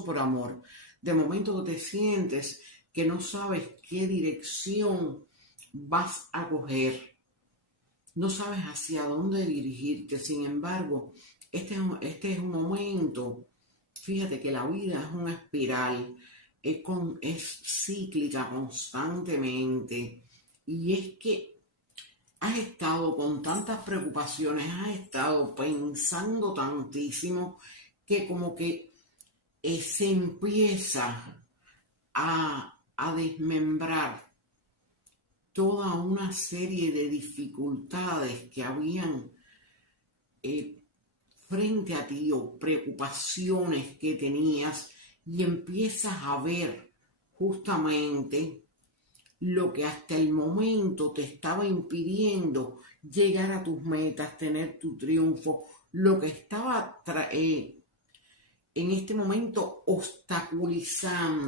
por amor. De momento que te sientes que no sabes qué dirección vas a coger, no sabes hacia dónde dirigirte. Sin embargo, este es un momento, fíjate que la vida es una espiral, es cíclica constantemente. Y es que has estado con tantas preocupaciones, has estado pensando tantísimo que como que se empieza a desmembrar toda una serie de dificultades que habían eh, frente a ti o preocupaciones que tenías y empiezas a ver justamente lo que hasta el momento te estaba impidiendo llegar a tus metas, tener tu triunfo, lo que estaba en este momento obstaculizando